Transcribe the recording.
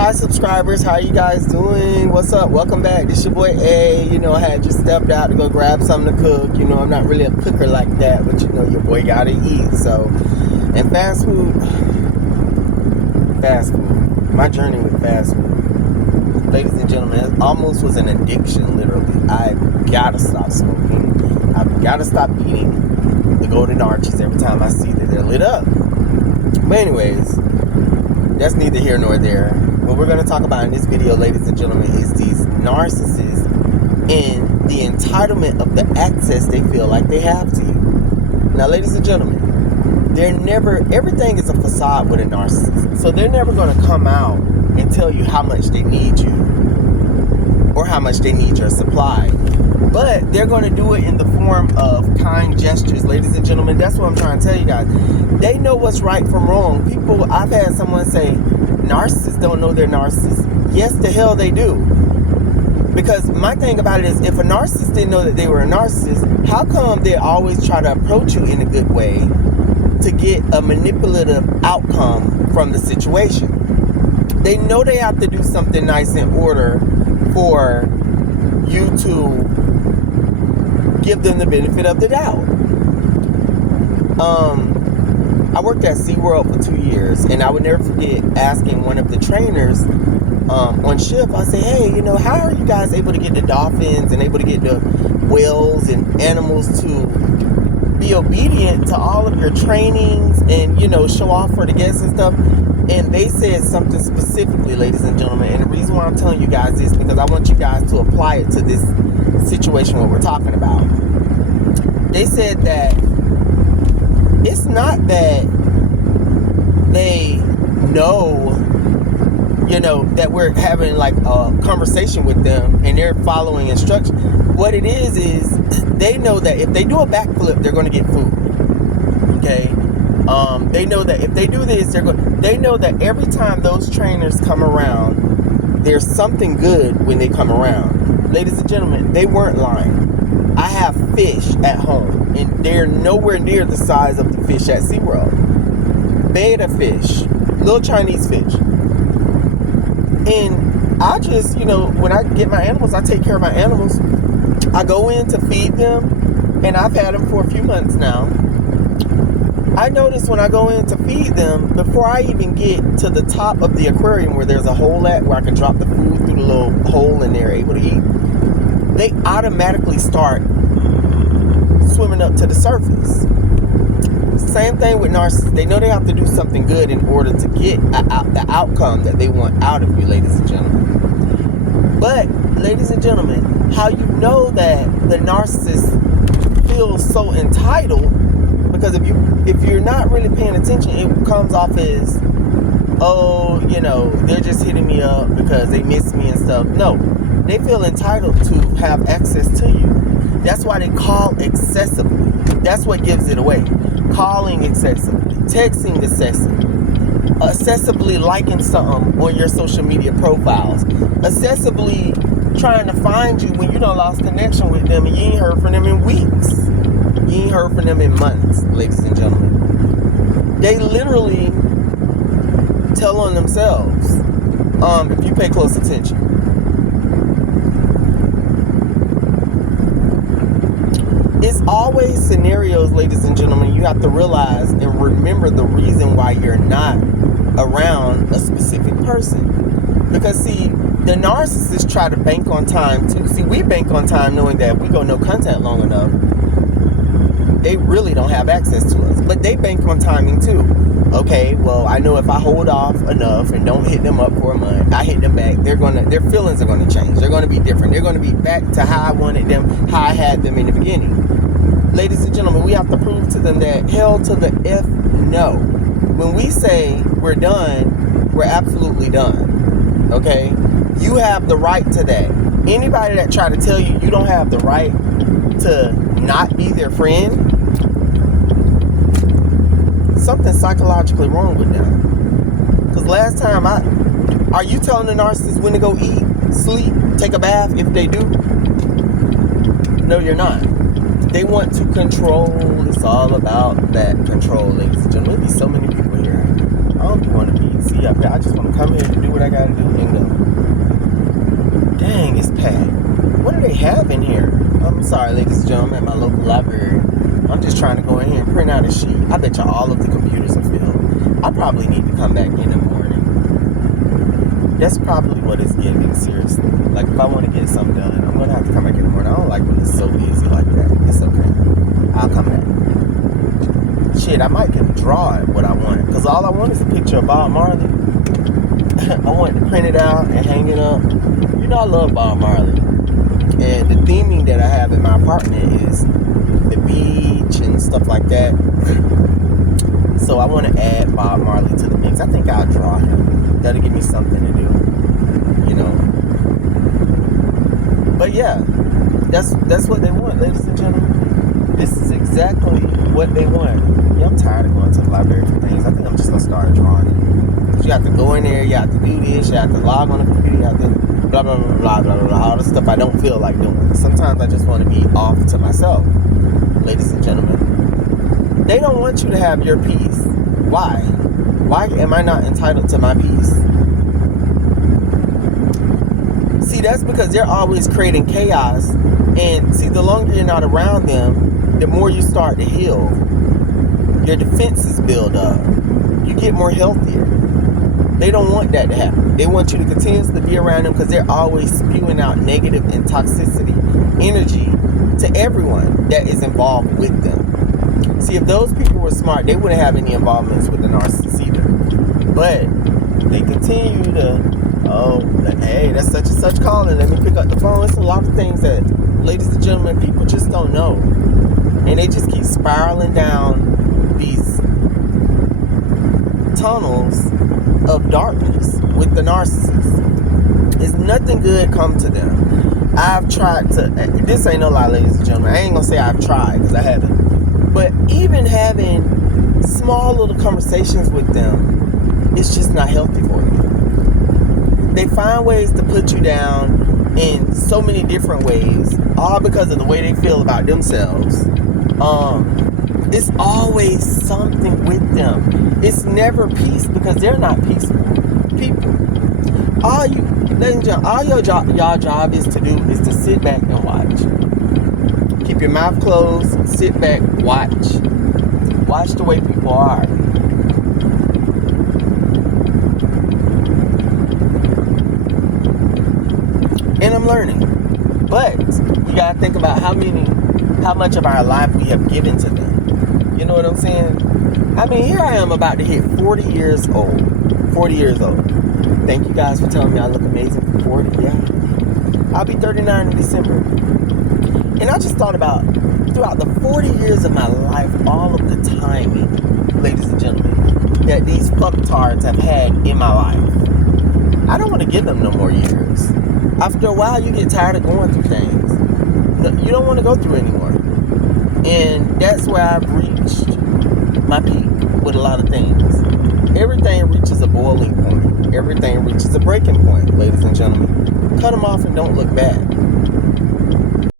Hi subscribers, how you guys doing? What's up? Welcome back. This your boy A. I had just stepped out to go grab something to cook. I'm not really a cooker like that, but your boy gotta eat. So, and fast food, my journey with fast food, ladies and gentlemen, it almost was an addiction, literally. I gotta stop smoking. I've gotta stop eating the golden arches every time I see that they're lit up. But anyways, that's neither here nor there. What we're going to talk about in this video, ladies and gentlemen, is these narcissists and the entitlement of the access they feel like they have to you. Now, ladies and gentlemen, everything is a facade with a narcissist. So they're never going to come out and tell you how much they need you or how much they need your supply. But they're going to do it in the form of kind gestures, ladies and gentlemen. That's what I'm trying to tell you guys. They know what's right from wrong. I've had someone say, narcissists don't know they're narcissists. Yes, the hell they do. Because my thing about it is, if a narcissist didn't know that they were a narcissist, how come they always try to approach you in a good way to get a manipulative outcome from the situation? They know they have to do something nice in order for you to give them the benefit of the doubt. I worked at SeaWorld for 2 years, and I would never forget asking one of the trainers on shift. I say, hey, how are you guys able to get the dolphins and able to get the whales and animals to be obedient to all of your trainings and, show off for the guests and stuff? And they said something specifically, ladies and gentlemen, and the reason why I'm telling you guys this, because I want you guys to apply it to this situation what we're talking about. They said that it's not that they know, that we're having like a conversation with them and they're following instructions. What it is they know that if they do a backflip, they're going to get food. Okay? They know that if they do this, they know that every time those trainers come around, there's something good when they come around. Ladies and gentlemen, they weren't lying. I have fish at home, and they're nowhere near the size of the fish at SeaWorld. Betta fish, little Chinese fish. And I just, when I get my animals, I take care of my animals. I go in to feed them, and I've had them for a few months now. I notice when I go in to feed them, before I even get to the top of the aquarium where there's a hole at, where I can drop the food through the little hole and they're able to eat, they automatically start swimming up to the surface. Same thing with narcissists. They know they have to do something good in order to get the outcome that they want out of you, ladies and gentlemen. But, ladies and gentlemen, how you know that the narcissist feels so entitled, because if you're not really paying attention, it comes off as, they're just hitting me up because they miss me and stuff. No, they feel entitled to have access to you. That's why they call excessively. That's what gives it away. Calling excessively, texting excessively liking something on your social media profiles, excessively trying to find you when you done lost connection with them and you ain't heard from them in weeks. You ain't heard from them in months, ladies and gentlemen. They literally tell on themselves, if you pay close attention. It's always scenarios, ladies and gentlemen, you have to realize and remember the reason why you're not around a specific person. Because, see, the narcissists try to bank on time, too. See, we bank on time knowing that if we go no contact long enough, they really don't have access to us. But they bank on timing, too. Okay, well, I know if I hold off enough and don't hit them up for a month, I hit them back, their feelings are going to change. They're going to be different. They're going to be back to how I wanted them, how I had them in the beginning. Ladies and gentlemen, we have to prove to them that hell to the F no. When we say we're done, we're absolutely done. Okay? You have the right to that. Anybody that try to tell you you don't have the right to not be their friend, something's psychologically wrong with them. Because last time are you telling the narcissist when to go eat, sleep, take a bath if they do? No, you're not. They want to control. It's all about that control, ladies and gentlemen. There'll be so many people here. I don't want to be can see up there. I just want to come here and do what I gotta do and go. Dang, it's packed. What do they have in here? I'm sorry, ladies and gentlemen, I'm at my local library. I'm just trying to go in here and print out a sheet. I bet you all of the computers are filled. I probably need to come back in the morning. That's probably what it's getting, seriously. Like, if I want to get something done, I'm going to have to come back in the morning. I don't like when it's so easy like that. It's okay. I'll come back. Shit, I might can draw it what I want. Because all I want is a picture of Bob Marley. I want to print it out and hang it up. You know I love Bob Marley. And the theming that I have in my apartment is the beach and stuff like that. So I want to add Bob Marley to the mix. I think I'll draw him. That'll give me something to do, you know. But yeah, that's what they want, ladies and gentlemen. This is exactly what they want. Yeah, I'm tired of going to the library for things. I think I'm just gonna start drawing it. Because you have to go in there, you have to do this, you have to log on the computer, you have to blah blah blah blah blah blah, all the stuff I don't feel like doing. Sometimes I just want to be off to myself, ladies and gentlemen. They don't want you to have your peace. Why? Why am I not entitled to my peace? See, that's because they're always creating chaos. And see, the longer you're not around them, the more you start to heal. Your defenses build up. You get more healthier. They don't want that to happen. They want you to continuously be around them because they're always spewing out negative and toxicity energy to everyone that is involved with them. See, if those people were smart, they wouldn't have any involvements with the narcissists either. But they continue to, hey, that's such and such calling. Let me pick up the phone. It's a lot of things that, ladies and gentlemen, people just don't know. And they just keep spiraling down these tunnels of darkness with the narcissists. It's nothing good come to them. I've tried to, this ain't no lie, ladies and gentlemen. I ain't gonna say I've tried, because I haven't. But even having small little conversations with them, it's just not healthy for you. They find ways to put you down in so many different ways, all because of the way they feel about themselves. It's always something with them. It's never peace because they're not peaceful people. All you, ladies and gentlemen, all y'all job is to do is to sit back and watch. Keep your mouth closed, sit back, watch. Watch the way people are. And I'm learning. But we gotta think about how much of our life we have given to them. You know what I'm saying? I mean, here I am about to hit 40 years old. 40 years old. Thank you guys for telling me I look amazing for 40. Yeah. I'll be 39 in December. And I just thought about, throughout the 40 years of my life, all of the timing, ladies and gentlemen, that these fucktards have had in my life. I don't want to give them no more years. After a while, you get tired of going through things. You don't want to go through anymore. And that's where I've reached my peak with a lot of things. Everything reaches a boiling point. Everything reaches a breaking point, ladies and gentlemen. Cut them off and don't look back.